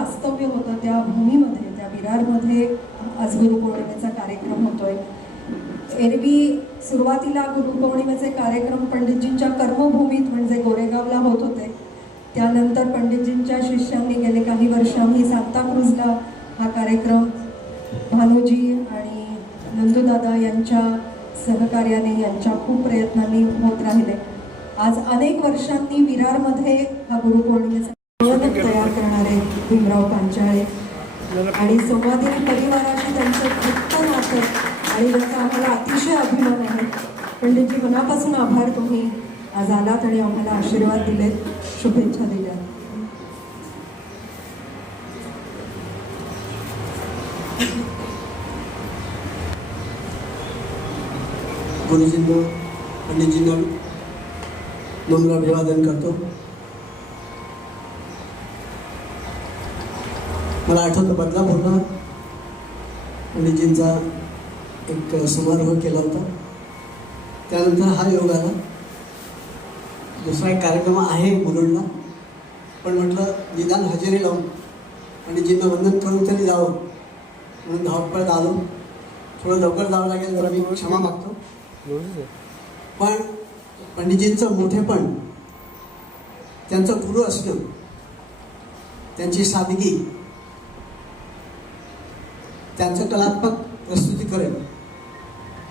वास्तव्य होतं त्या भूमीमध्ये, त्या विरारमध्ये आज गुरुपौर्णिमेचा कार्यक्रम होतोय. एरवी सुरुवातीला गुरुपौर्णिमेचे कार्यक्रम पंडितजींच्या कर्मभूमीत म्हणजे गोरेगावला होत होते. त्यानंतर पंडितजींच्या शिष्यांनी गेले काही वर्ष आम्ही सांताक्रूजला हा कार्यक्रम भानूजी आणि नंदूदादा यांच्या सहकार्याने, यांच्या खूप प्रयत्नांनी होत राहिले. आज अनेक वर्षांनी विरारमध्ये हा गुरुपौर्णिमेचा तयार करणारे भीमराव पांचाळे आणि संवादिनी परिवाराशी त्यांचं घट्ट नातं आणि त्याचा आम्हाला अतिशय अभिमान आहे. पंडितजी, मनापासून आभार, तुम्ही आज आलात आणि आम्हाला आशीर्वाद दिलेत, शुभेच्छा दिल्या. गुरुजींना, पंडितजींना नम्र अभिवादन करतो. मला आठवतं बदलापूरला पंडितजींचा एक समारोह केला होता. त्यानंतर हा योग आला. दुसरा एक कार्यक्रम आहे मुलुंडला, पण म्हटलं निदान हजेरी लावून पंडितजींना वंदन करून तरी जावं म्हणून धावपळत आलो. थोडं लवकर जावं लागेल, जरा मी क्षमा मागतो. पण पंडितजींचं मोठेपण, त्यांचं गुरु असणं, त्यांची सादगी, त्यांचं कलात्मक प्रस्तुतीकरण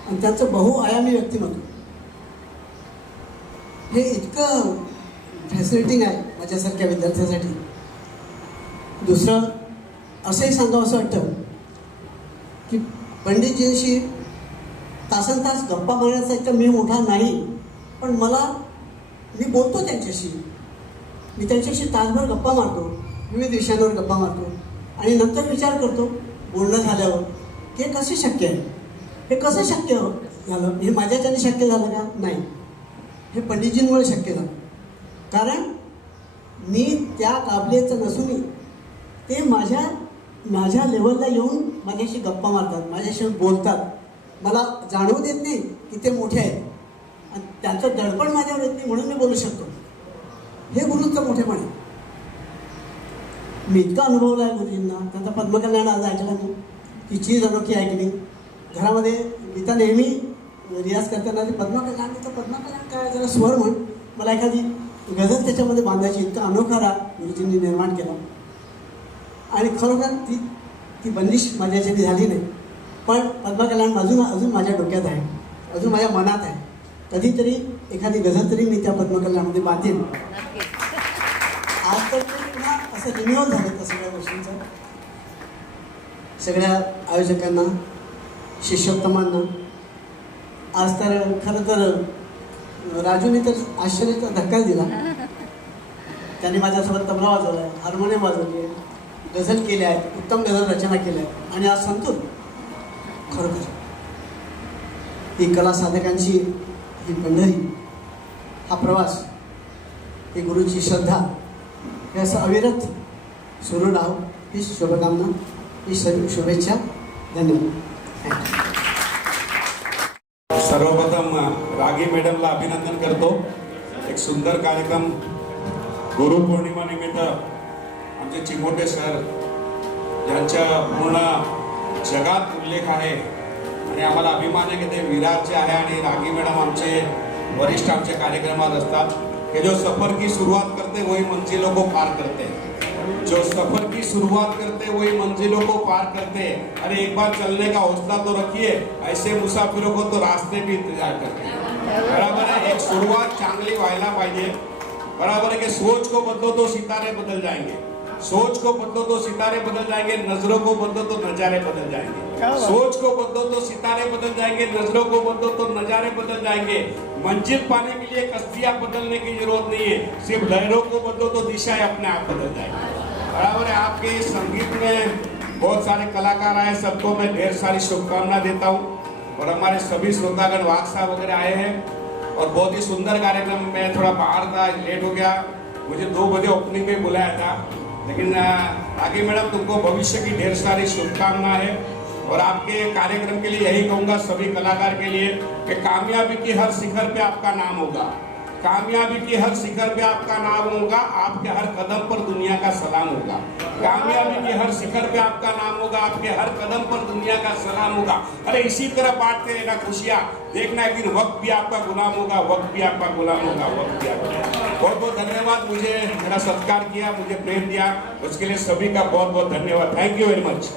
आणि त्यांचं बहुआयामी व्यक्तिमत्व हे इतकं फॅसिनेटिंग आहे माझ्यासारख्या विद्यार्थ्यासाठी. दुसरं असंही सांगावं असं वाटतं की पंडितजींशी तासन तास गप्पा मारण्याचा इतका मी मोठा नाही, पण मी बोलतो त्यांच्याशी. मी त्यांच्याशी तासभर गप्पा मारतो, विविध विषयांवर गप्पा मारतो आणि नंतर विचार करतो बोलणं झाल्यावर की हे कसं शक्य आहे, हे कसं शक्य झालं, हे माझ्याच्याने शक्य झालं का? नाही, हे पंडितजींमुळे शक्य झालं. कारण मी त्या काबिलियतचं नसूनही ते माझ्या लेवलला येऊन माझ्याशी गप्पा मारतात, माझ्याशी बोलतात. मला जाणवू देत नाही की ते मोठे आहेत आणि त्यांचं दडपण माझ्यावर येत नाही म्हणून मी बोलू शकतो. हे गुरुचं मोठेपण आहे. मी इतका अनुभवला आहे गुरुजींना. त्यांचा पद्मकल्याण आज ऐकला मी, ती चीज अनोखी ऐकली. घरामध्ये गीता नेहमी रियाज करताना पद्मकल्याण काय, जरा स्वर म्हण, मला एखादी गझल त्याच्यामध्ये बांधायची, इतका अनोखा राग गुरुजींनी निर्माण केला. आणि खरोखर ती बंदिश माझ्याच्याने झाली नाही, पण पद्मकल्याण अजून माझ्या डोक्यात आहे, अजून माझ्या मनात आहे. कधीतरी एखादी गझल तरी मी त्या पद्मकल्याणमध्ये बांधेन. आज तर पुन्हा असं रिन्युअल झालं त्या सगळ्या गोष्टींचं. सगळ्या आयोजकांना, शिष्योत्तमांना आज तर खरं तर राजूने तर आश्चर्याचा धक्काच दिला. त्याने माझ्यासोबत तबला वाजवला आहे, हार्मोनियम वाजवली आहे, गझल केल्या आहेत, उत्तम गझल रचना केल्या आहेत आणि आज संतूर. खरोखर ही कला साधकांची ही मंडळी, हा प्रवास, ही गुरुची श्रद्धा, हे असं अविरत सुरू राहो, ही शुभकामना, ही शुभेच्छा. धन्यवाद. सर्वप्रथम रागी मॅडमला अभिनंदन करतो. एक सुंदर कार्यक्रम गुरुपौर्णिमा निमित्त आमचे चिमोटे सर यांच्या पूर्ण जगात उल्लेख आहे आणि आम्हाला अभिमान आहे की ते विरारचे आहे आणि रागी मॅडम आमचे वरिष्ठ आमच्या कार्यक्रमात असतात. कि जो सफर की शुरुआत करते वही मंजिलों को पार करते, जो सफर की शुरुआत करते वही मंजिलों को पार करते. अरे एक बार चलने का हौसला तो रखिए, ऐसे मुसाफिरों को तो रास्ते भी इंतजार करते. बराबर है, एक सुरुवात चांगली व्हायला पाहिजे. बराबर है कि सोच को बदलो तो सितारे बदल जाएंगे, सोच को बदलो तो सितारे बदल जाएंगे, नजरों को बदलो तो नजारे बदल जाएंगे. सोच को बदलो तो सितारे बदल जाएंगे, नजरों को बदलो तो नजारे बदल जाएंगे. मंजिल पाने के लिए कश्तियां बदलने की जरूरत नहीं है, सिर्फ लहरों को बदलो तो दिशाएं अपने आप बदल जाएंगी. बराबर है. आपके संगीत में बहुत सारे कलाकार आए, सबको मैं ढेर सारी शुभकामना देता हूँ. और हमारे सभी श्रोतागण वाघ साहब वगैरह आए हैं और बहुत ही सुंदर कार्यक्रम. मैं थोड़ा बाहर था, लेट हो गया, मुझे 2 बजे ओपनिंग में बुलाया था, लेकिन रागी मैडम तुमको भविष्य की ढेर सारी शुभकामना है. और आपके कार्यक्रम के लिए यही कहूँगा सभी कलाकार के लिए कि कामयाबी की हर शिखर पे आपका नाम होगा. कामयाबी की हर शिखर पे आपका नाम होगा, आपके हर कदम पर दुनिया का सलाम होगा। कामयाबी की हर शिखर पे आपका नाम होगा, आपके हर कदम पर दुनिया का सलाम होगा। अरे इसी तरह बांटते रहना खुशियां, देखना एक दिन वक्त भी आपका गुलाम होगा, वक्त भी आपका गुलाम होगा, वक्त भी आपका। बहुत बहुत धन्यवाद, मुझे मेरा सत्कार किया, मुझे प्रेम दिया, उसके लिए सभी का बहुत बहुत धन्यवाद। Thank you very much.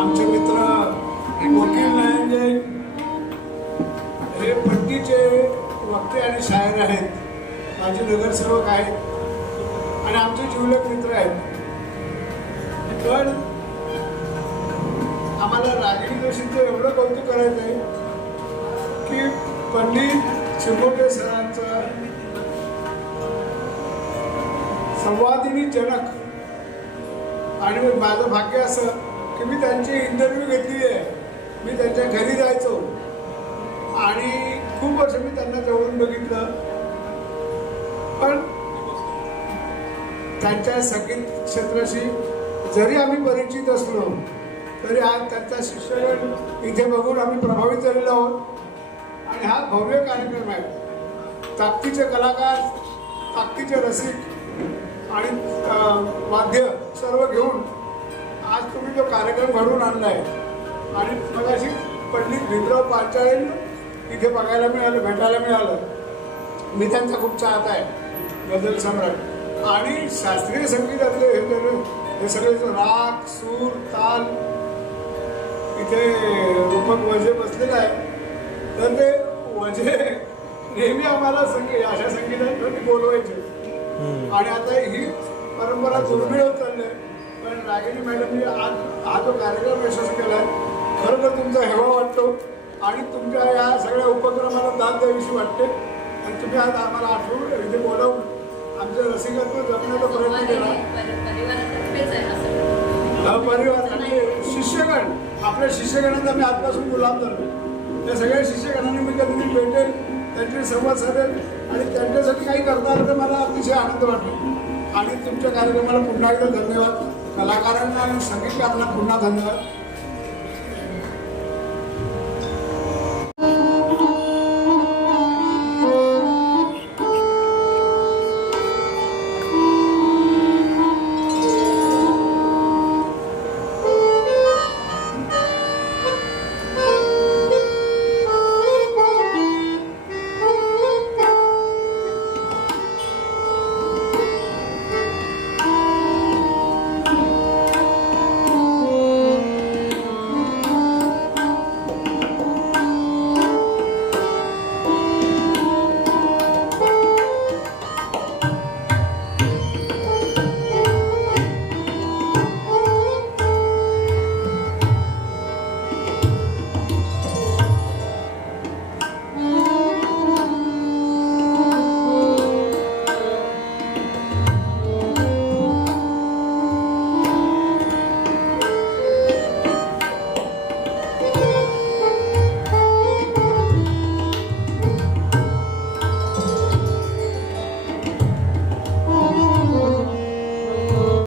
आमचे मित्र वकील न्यायालय हे पट्टीचे वक्ते आणि शायर आहेत, माझे नगरसेवक आहेत आणि आमचे जिवलग मित्र आहेत. पण आम्हाला रागिणी जोशींचं एवढं कौतुक करायचं आहे की पंडित चिमोटे सरांचं संवादिनी जनक, आणि माझं भाग्य असं की मी त्यांची इंटरव्ह्यू घेतली आहे. मी त्यांच्या घरी जायचो आणि खूप वर्ष मी त्यांना जवळून बघितलं. पण त्यांच्या संगीत क्षेत्राशी जरी आम्ही परिचित असलो तरी आज त्यांचा शिष्यगण इथे बघून आम्ही प्रभावित झालेलो आहोत. आणि हा भव्य कार्यक्रम आहे. ताकदीचे कलाकार, ताकदीचे रसिक आणि वाद्य सर्व घेऊन आज तुम्ही जो कार्यक्रम घडवून आणलाय. आणि मगाशी पंडित भीमराव पांचाळे इथे बघायला मिळालं, भेटायला मिळालं. मी त्यांचा खूप चाहता आहे, गझल सम्राट. आणि शास्त्रीय संगीतातले हे सगळे जो राग, सूर, ताल, इथे रूपक वजे बसलेला आहे. तर ते वजे नेहमी आम्हाला अशा संगीतात बोलवायचे. आणि आता ही परंपरा दुर्मिळ होत चालली आहे. पण रागिणी मॅडमनी आज हा जो कार्यक्रम यशस्वी केला आहे, खरं तर तुमचा हेवा वाटतो आणि तुमच्या या सगळ्या उपक्रमाला दाद द्यावीशी वाटते. आणि तुम्ही आज आम्हाला आठवून इथे बोलावून आमचं रसिकत्व जपण्याचा प्रयत्न केला. परिवार आणि शिष्यगण, आपल्या शिष्यगणांचा मी आजपासून गुलाम झालो. त्या सगळ्या शिष्यगणांनी मी कधी भेटेल, त्यांची संवाद साधेल आणि त्यांच्यासाठी काही करता आलं तर मला अतिशय आनंद वाटेल. आणि तुमच्या कार्यक्रमाला पुन्हा एकदा धन्यवाद. कलाकारांना आणि संगीतकारांना पुन्हा धन्यवाद.